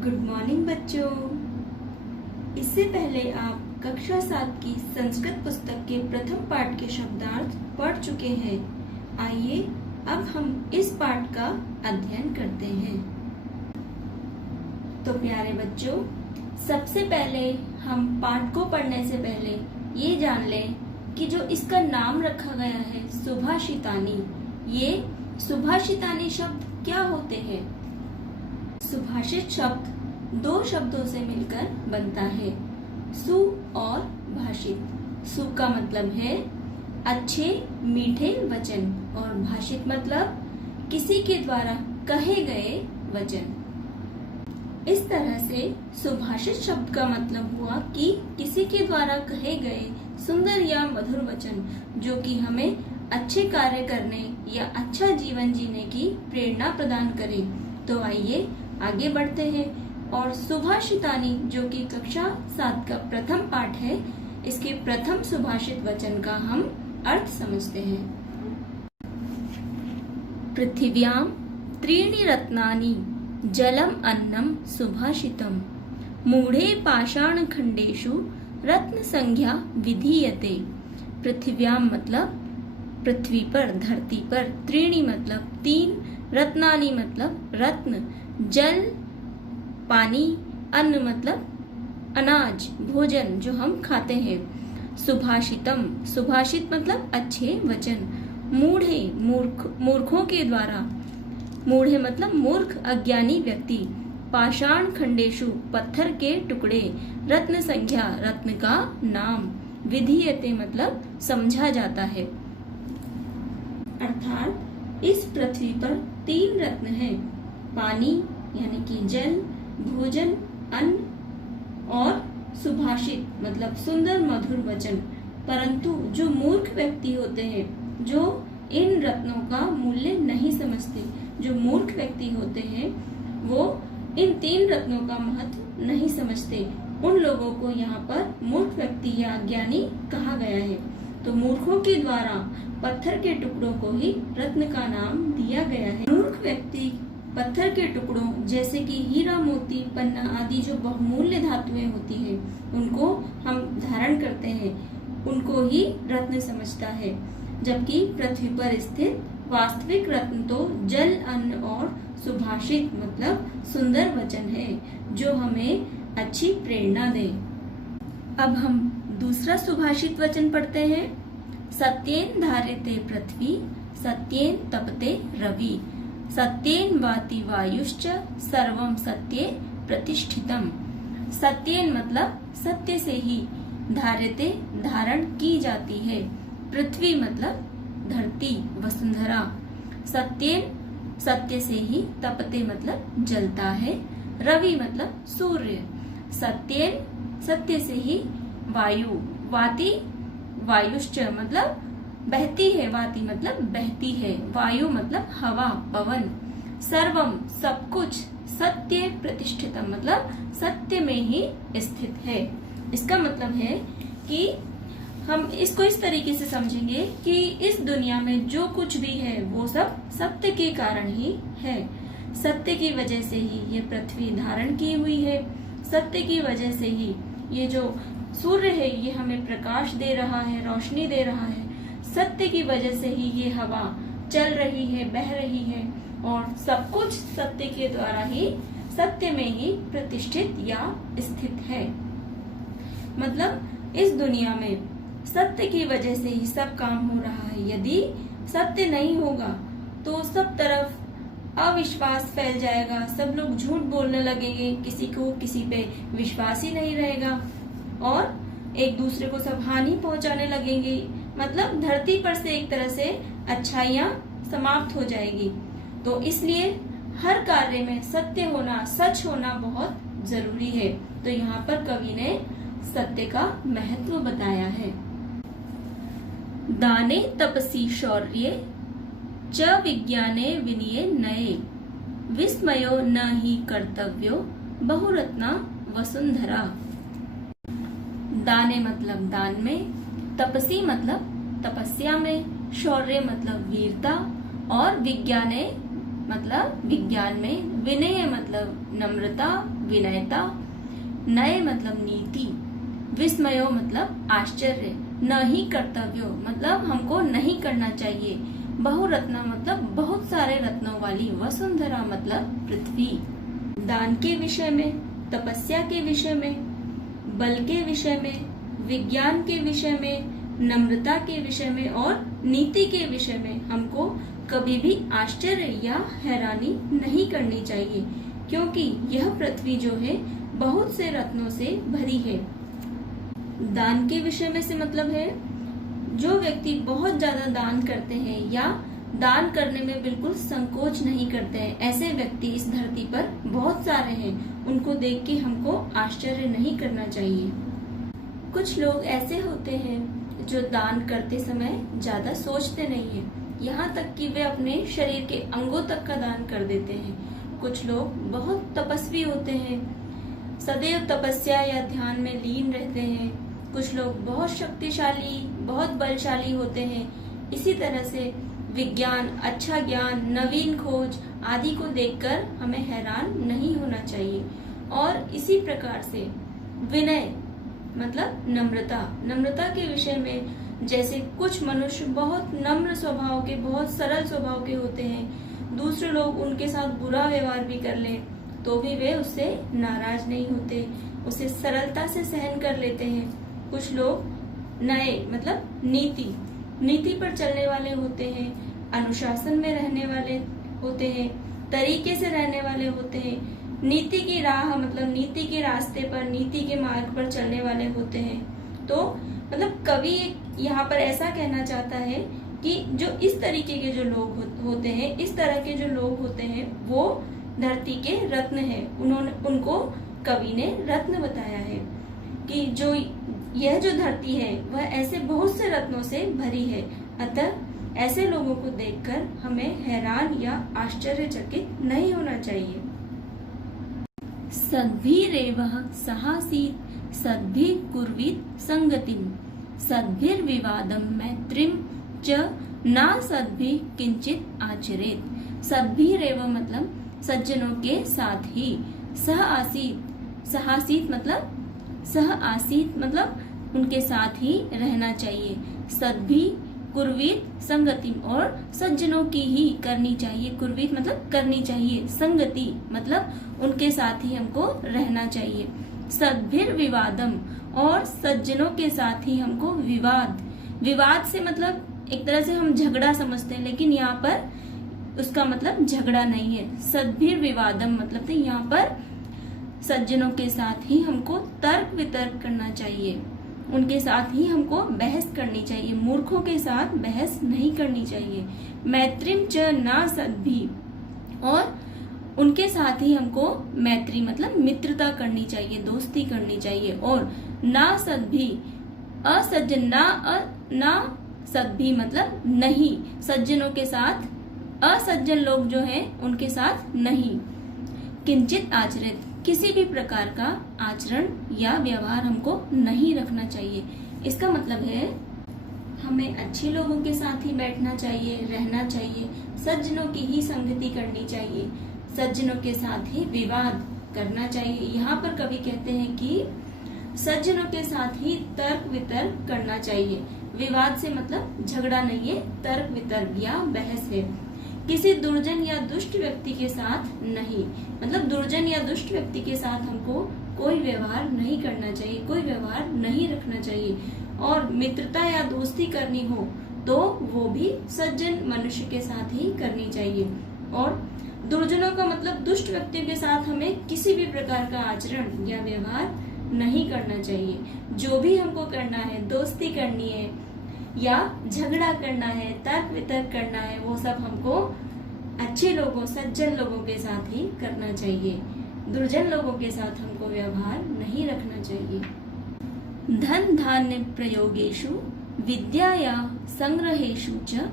Good morning बच्चों। इससे पहले आप कक्षा 7 की संस्कृत पुस्तक के प्रथम पाठ के शब्दार्थ पढ़ चुके हैं। आइए अब हम इस पाठ का अध्ययन करते हैं। तो प्यारे बच्चों, सबसे पहले हम पाठ को पढ़ने से पहले ये जान लें कि जो इसका नाम रखा गया है सुभाषितानी, ये सुभाषितानी शब्द क्या होते हैं। सुभाषित शब्द दो शब्दों से मिलकर बनता है, सु और भाषित। सु का मतलब है अच्छे मीठे वचन और भाषित मतलब किसी के द्वारा कहे गए वचन। इस तरह से सुभाषित शब्द का मतलब हुआ कि किसी के द्वारा कहे गए सुंदर या मधुर वचन जो कि हमें अच्छे कार्य करने या अच्छा जीवन जीने की प्रेरणा प्रदान करे। तो आइए आगे बढ़ते हैं और सुभाषितानी जो कि कक्षा 7 का प्रथम पाठ है, इसके प्रथम सुभाषित वचन का हम अर्थ समझते हैं। पृथिव्यां त्रीणि रत्नानि जलम अन्नम सुभाषितम मूढ़े पाषाण खंडेषु रत्न संज्ञा विधीयते। पृथिव्यां मतलब पृथ्वी पर, धरती पर, त्रीणि मतलब तीन, रत्नानि मतलब रत्न, जल पानी, अन्न मतलब अनाज भोजन जो हम खाते हैं, सुभाषितम सुभाषित मतलब अच्छे वचन, मूढ़े मूर्खों के द्वारा, मूढ़े मतलब मूर्ख अज्ञानी व्यक्ति, पाषाण खंडेशु पत्थर के टुकड़े, रत्न संज्ञा रत्न का नाम, विधीयते मतलब समझा जाता है। अर्थात इस पृथ्वी पर तीन रत्न हैं, पानी यानी कि जल, भोजन अन्न और सुभाषित मतलब सुंदर मधुर वचन। परंतु जो मूर्ख व्यक्ति होते हैं, जो इन रत्नों का मूल्य नहीं समझते, जो मूर्ख व्यक्ति होते हैं, वो इन तीन रत्नों का महत्व नहीं समझते। उन लोगों को यहाँ पर मूर्ख व्यक्ति या अज्ञानी कहा गया है। तो मूर्खों के द्वारा पत्थर के टुकड़ों को ही रत्न का नाम दिया गया है। मूर्ख व्यक्ति पत्थर के टुकड़ों जैसे कि हीरा, मोती, पन्ना आदि जो बहुमूल्य धातुएं होती हैं, उनको हम धारण करते हैं, उनको ही रत्न समझता है। जबकि पृथ्वी पर स्थित वास्तविक रत्न तो जल, अन्न और सुभाषित मतलब सुंदर वचन है जो हमें अच्छी प्रेरणा दे। अब हम दूसरा सुभाषित वचन पढ़ते हैं। सत्येन धार्यते पृथ्वी, सत्येन तपते रवि, सत्येन वाति वायुश्च, सर्वम सत्ये प्रतिष्ठितम। सत्येन मतलब सत्य से ही, धार्यते धारण की जाती है, पृथ्वी मतलब धरती वसुंधरा, सत्येन सत्य से ही, तपते मतलब जलता है, रवि मतलब सूर्य, सत्येन सत्य से ही, वायु वाति वायुश्च मतलब बहती है, वाति मतलब बहती है, वायु मतलब हवा पवन, सर्वम सब कुछ, सत्य प्रतिष्ठितम मतलब सत्य में ही स्थित है। इसका मतलब है कि हम इसको इस तरीके से समझेंगे कि इस दुनिया में जो कुछ भी है वो सब सत्य के कारण ही है। सत्य की वजह से ही ये पृथ्वी धारण की हुई है, सत्य की वजह से ही ये जो सूर्य है ये हमें प्रकाश दे रहा है, रोशनी दे रहा है, सत्य की वजह से ही ये हवा चल रही है, बह रही है, और सब कुछ सत्य के द्वारा ही, सत्य में ही प्रतिष्ठित या स्थित है। मतलब इस दुनिया में सत्य की वजह से ही सब काम हो रहा है। यदि सत्य नहीं होगा तो सब तरफ अविश्वास फैल जाएगा, सब लोग झूठ बोलने लगेंगे, किसी को किसी पे विश्वास ही नहीं रहेगा और एक दूसरे को सब हानि पहुंचाने लगेंगे। मतलब धरती पर से एक तरह से अच्छाइयां समाप्त हो जाएगी। तो इसलिए हर कार्य में सत्य होना, सच होना बहुत जरूरी है। तो यहाँ पर कवि ने सत्य का महत्व बताया है। दाने तपसी शौर्ये च विज्ञाने विनये नये, विस्मयो न ही कर्तव्यो बहुरत्ना वसुंधरा। दाने मतलब दान में, तपसी मतलब तपस्या में, शौर्य मतलब वीरता और विज्ञाने मतलब विज्ञान में, विनय मतलब नम्रता, विनयता। नय मतलब नीति। विस्मयो मतलब आश्चर्य। न ही कर्तव्यो मतलब हमको नहीं करना चाहिए। बहुरत्ना मतलब बहुत सारे रत्नों वाली। वसुंधरा मतलब पृथ्वी। दान के विषय में, तपस्या के विषय में, बल के विषय में, विज्ञान के विषय में, नम्रता के विषय में और नीति के विषय में हमको कभी भी आश्चर्य या हैरानी नहीं करनी चाहिए, क्योंकि यह पृथ्वी जो है बहुत से रत्नों से भरी है। दान के विषय में से मतलब है जो व्यक्ति बहुत ज्यादा दान करते हैं या दान करने में बिल्कुल संकोच नहीं करते हैं, ऐसे व्यक्ति इस धरती पर बहुत सारे हैं। उनको देख के हमको आश्चर्य नहीं करना चाहिए। कुछ लोग ऐसे होते हैं जो दान करते समय ज्यादा सोचते नहीं है, यहाँ तक कि वे अपने शरीर के अंगों तक का दान कर देते हैं। कुछ लोग बहुत तपस्वी होते हैं, सदैव तपस्या या ध्यान में लीन रहते हैं। कुछ लोग बहुत शक्तिशाली, बहुत बलशाली होते हैं। इसी तरह से विज्ञान, अच्छा ज्ञान, नवीन खोज आदि को देखकर हमें हैरान नहीं होना चाहिए। और इसी प्रकार से विनय मतलब नम्रता। नम्रता के विषय में जैसे कुछ मनुष्य बहुत नम्र स्वभाव के, बहुत सरल स्वभाव के होते हैं, दूसरे लोग उनके साथ बुरा व्यवहार भी कर लें तो भी वे उससे नाराज नहीं होते, उसे सरलता से सहन कर लेते हैं। कुछ लोग नए मतलब नीति पर चलने वाले होते हैं, अनुशासन में रहने वाले होते हैं, तरीके से रहने वाले होते हैं, नीति की राह मतलब नीति के रास्ते पर, नीति के मार्ग पर चलने वाले होते हैं। तो मतलब कवि यहाँ पर ऐसा कहना चाहता है कि जो इस तरीके के जो लोग होते हैं, इस तरह के जो लोग होते हैं वो धरती के रत्न है। उनको कवि ने रत्न बताया है कि जो यह जो धरती है वह ऐसे बहुत से रत्नों से भरी है। अतः ऐसे लोगों को देखकर हमें हैरान या आश्चर्यचकित नहीं होना चाहिए। सद्भिरेवः सहासीत् सद्भिः कुर्वीत संगतिम् सद्भिर्विवादं मैत्रीं च न सद्भिः किंचित आचरेत्। सद्भिरेव मतलब सज्जनों के साथ ही, सह आसीत, सहासीत मतलब उनके साथ ही रहना चाहिए। सद्भि कुर्वीत संगति और सज्जनों की ही करनी चाहिए। कुर्वीत मतलब करनी चाहिए, संगति मतलब उनके साथ ही हमको रहना चाहिए। सद्भिर विवादम और सज्जनों के साथ ही हमको विवाद से मतलब एक तरह से हम झगड़ा समझते हैं, लेकिन यहाँ पर उसका मतलब झगड़ा नहीं है। सद्भिर विवादम मतलब तो यहाँ पर सज्जनों के साथ ही हमको तर्क वितर्क करना चाहिए, उनके साथ ही हमको बहस करनी चाहिए, मूर्खों के साथ बहस नहीं करनी चाहिए। मैत्रीम च न सद्भि और उनके साथ ही हमको मैत्री मतलब मित्रता करनी चाहिए, दोस्ती करनी चाहिए। और ना सद्भि असज्जन, ना सद्भि मतलब नहीं, सज्जनों के साथ, असज्जन लोग जो हैं उनके साथ नहीं। किंचित आचरित किसी भी प्रकार का आचरण या व्यवहार हमको नहीं रखना चाहिए। इसका मतलब है हमें अच्छे लोगों के साथ ही बैठना चाहिए, रहना चाहिए, सज्जनों की ही संगति करनी चाहिए, सज्जनों के साथ ही विवाद करना चाहिए। यहाँ पर कवि कहते हैं कि सज्जनों के साथ ही तर्क वितर्क करना चाहिए। विवाद से मतलब झगड़ा नहीं है, तर्क वितर्क या बहस है। किसी दुर्जन या दुष्ट व्यक्ति के साथ नहीं, मतलब दुर्जन या दुष्ट व्यक्ति के साथ हमको कोई व्यवहार नहीं करना चाहिए, कोई व्यवहार नहीं रखना चाहिए। और मित्रता या दोस्ती करनी हो तो वो भी सज्जन मनुष्य के साथ ही करनी चाहिए। और दुर्जनों का मतलब दुष्ट व्यक्तियों के साथ हमें किसी भी प्रकार का आचरण या व्यवहार नहीं करना चाहिए। जो भी हमको करना है, दोस्ती करनी है या झगड़ा करना है, तर्क वितर्क करना है, वो सब हमको अच्छे लोगों, सज्जन लोगों के साथ ही करना चाहिए। दुर्जन लोगों के साथ हमको व्यवहार नहीं रखना चाहिए। धन धान्य प्रयोगेषु विद्याया संग्रहेषु च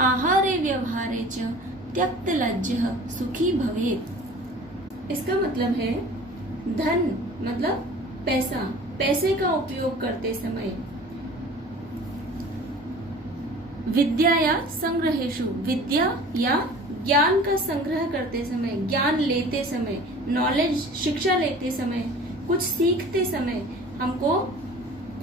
आहारे व्यवहारे च त्यक्त लज्जः सुखी भवेत्। इसका मतलब है धन मतलब पैसा, पैसे का उपयोग करते समय, विद्या या संग्रहेषु, विद्या या ज्ञान का संग्रह करते समय, ज्ञान लेते समय, नॉलेज शिक्षा लेते समय, कुछ सीखते समय हमको,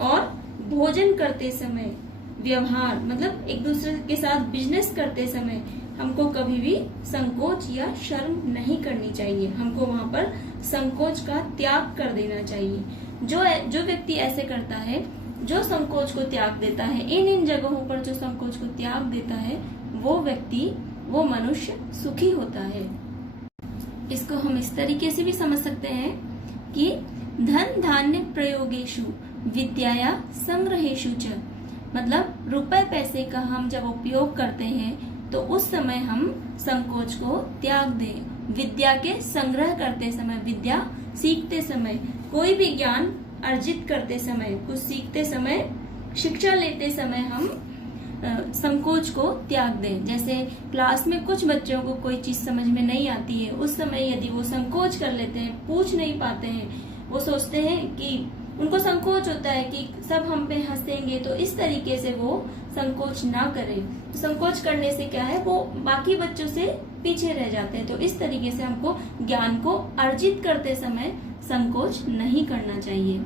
और भोजन करते समय, व्यवहार मतलब एक दूसरे के साथ बिजनेस करते समय हमको कभी भी संकोच या शर्म नहीं करनी चाहिए। हमको वहां पर संकोच का त्याग कर देना चाहिए। जो व्यक्ति ऐसे करता है, जो संकोच को त्याग देता है, इन जगहों पर जो संकोच को त्याग देता है, वो व्यक्ति, वो मनुष्य सुखी होता है। इसको हम इस तरीके से भी समझ सकते हैं कि धन धान्य प्रयोगेषु विद्याया संग्रहेषु च, मतलब रुपए पैसे का हम जब उपयोग करते हैं तो उस समय हम संकोच को त्याग दें। विद्या के संग्रह करते समय, विद्या सीखते समय, कोई भी ज्ञान अर्जित करते समय, कुछ सीखते समय, शिक्षा लेते समय हम संकोच को त्याग दें। जैसे क्लास में कुछ बच्चों को कोई चीज समझ में नहीं आती है, उस समय यदि वो संकोच कर लेते हैं, पूछ नहीं पाते हैं, वो सोचते हैं कि उनको संकोच होता है कि सब हम पे हंसेंगे, तो इस तरीके से वो संकोच ना करें। संकोच करने से क्या है, वो बाकी बच्चों से पीछे रह जाते हैं। तो इस तरीके से हमको ज्ञान को अर्जित करते समय संकोच नहीं करना चाहिए।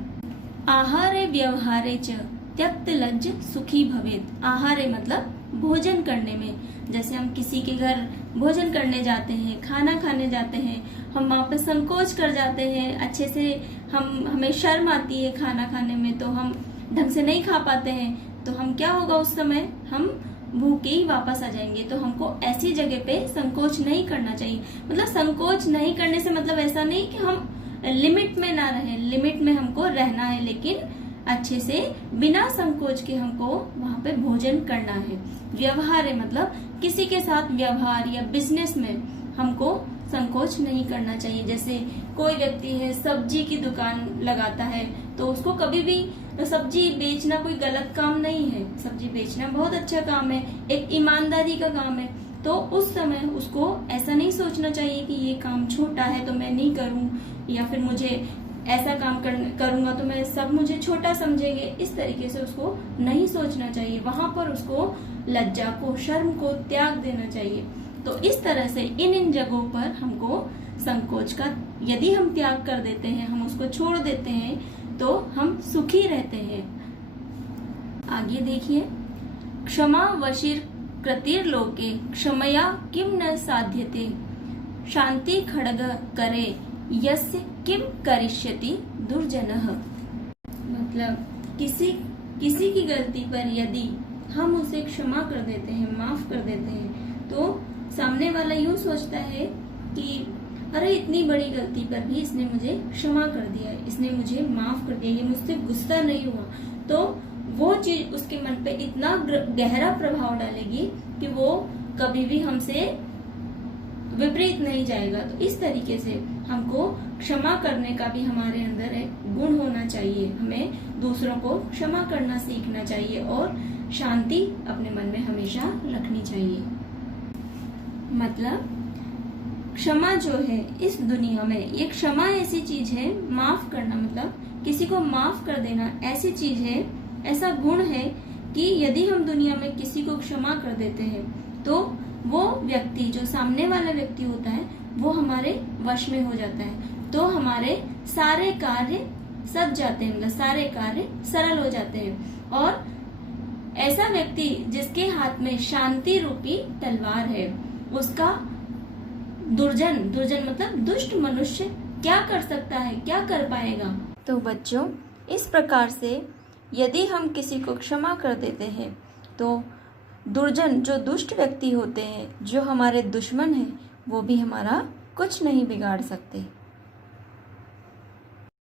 आहारे व्यवहारे च त्यक्त लज्ज सुखी भवेत। आहारे मतलब भोजन करने में, जैसे हम किसी के घर भोजन करने जाते हैं, खाना खाने जाते हैं, हम वहाँ पे संकोच कर जाते हैं, अच्छे से हमें शर्म आती है खाना खाने में, तो हम ढंग से नहीं खा पाते हैं, तो हम क्या होगा, उस समय हम भूखे ही वापस आ जाएंगे। तो हमको ऐसी जगह पे संकोच नहीं करना चाहिए। मतलब संकोच नहीं करने से मतलब ऐसा नहीं कि हम लिमिट में ना रहें, लिमिट में हमको रहना है, लेकिन अच्छे से बिना संकोच के हमको वहाँ पे भोजन करना है। व्यवहार है मतलब किसी के साथ व्यवहार या बिजनेस में हमको संकोच नहीं करना चाहिए। जैसे कोई व्यक्ति है, सब्जी की दुकान लगाता है, तो उसको कभी भी सब्जी बेचना कोई गलत काम नहीं है, सब्जी बेचना बहुत अच्छा काम है, एक ईमानदारी का काम है। तो उस समय उसको ऐसा नहीं सोचना चाहिए कि ये काम छोटा है तो मैं नहीं करूं, या फिर मुझे ऐसा काम करूंगा तो मैं सब मुझे छोटा समझेंगे, इस तरीके से उसको नहीं सोचना चाहिए। वहां पर उसको लज्जा को, शर्म को त्याग देना चाहिए। तो इस तरह से इन जगहों पर हमको संकोच का यदि हम त्याग कर देते हैं, हम उसको छोड़ देते हैं, तो हम सुखी रहते हैं। आगे देखिए, क्षमा वशीर कृतिर्लोके क्षमया किम न साध्यते, शांति खड्ग करे यस्य किम करिष्यति दुर्जनः। मतलब किसी की गलती पर यदि हम उसे क्षमा कर देते हैं, माफ कर देते हैं, तो सामने वाला यूं सोचता है कि अरे इतनी बड़ी गलती पर भी इसने मुझे क्षमा कर दिया, इसने मुझे माफ कर दिया, ये मुझसे गुस्सा नहीं हुआ, तो वो चीज उसके मन पे इतना गहरा प्रभाव डालेगी कि वो कभी भी हमसे विपरीत नहीं जाएगा। तो इस तरीके से हमको क्षमा करने का भी हमारे अंदर एक गुण होना चाहिए। हमें दूसरों को क्षमा करना सीखना चाहिए और शांति अपने मन में हमेशा रखनी चाहिए। मतलब क्षमा जो है इस दुनिया में, ये क्षमा ऐसी चीज है, माफ करना मतलब किसी को माफ कर देना ऐसी चीज है, ऐसा गुण है कि यदि हम दुनिया में किसी को क्षमा कर देते हैं तो वो व्यक्ति, जो सामने वाला व्यक्ति होता है, वो हमारे वश में हो जाता है। तो हमारे सारे कार्य सज जाते हैं, मतलब सारे कार्य सरल हो जाते हैं। और ऐसा व्यक्ति जिसके हाथ में शांति रूपी तलवार है, उसका दुर्जन मतलब दुष्ट मनुष्य क्या कर सकता है, क्या कर पाएगा। तो बच्चों, इस प्रकार से यदि हम किसी को क्षमा कर देते हैं तो दुर्जन, जो दुष्ट व्यक्ति होते हैं, जो हमारे दुश्मन हैं, वो भी हमारा कुछ नहीं बिगाड़ सकते।